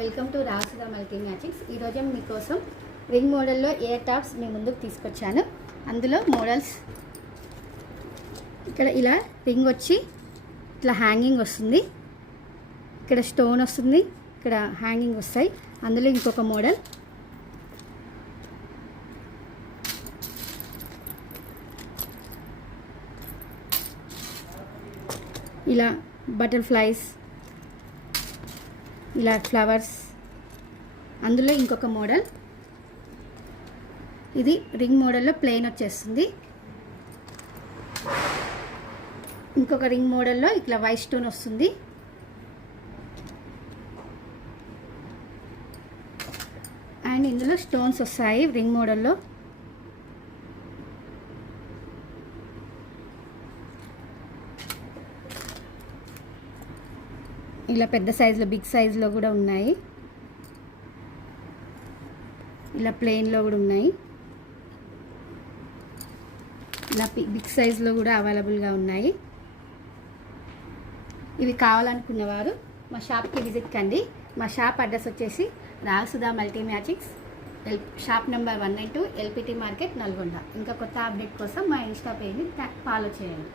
Welcome to Rasuda multi matchings. ఈరోజు మీకోసం ring మోడల్లో ఇయర్ టాప్స్ మీ ముందుకు తీసుకొచ్చాను. అందులో మోడల్స్ ఇక్కడ ఇలా రింగ్ వచ్చి ఇట్లా హ్యాంగింగ్ వస్తుంది, ఇక్కడ స్టోన్ వస్తుంది, ఇక్కడ హ్యాంగింగ్ వస్తాయి. అందులో ఇంకొక మోడల్ ఇలా బటర్ఫ్లైస్, ఇలా ఫ్లవర్స్. అందులో ఇంకొక మోడల్ ఇది రింగ్ మోడల్లో ప్లెయిన్ వచ్చేస్తుంది. ఇంకొక రింగ్ మోడల్లో ఇట్లా వైట్ స్టోన్ వస్తుంది. అండ్ ఇందులో స్టోన్స్ వస్తాయి రింగ్ మోడల్లో. ఇలా పెద్ద సైజులో, బిగ్ సైజులో కూడా ఉన్నాయి, ఇలా ప్లెయిన్లో కూడా ఉన్నాయి, ఇలా బిగ్ సైజులో కూడా అవైలబుల్గా ఉన్నాయి. ఇవి కావాలనుకున్నవారు మా షాప్కి విజిట్ కండి. మా షాప్ అడ్రస్ వచ్చేసి Rasuda multi matchings, shop number 192, LPT market, Nalgonda. ఇంకా కొత్త అప్డేట్ కోసం మా ఇన్స్టా పేజ్ని ఫాలో చేయండి.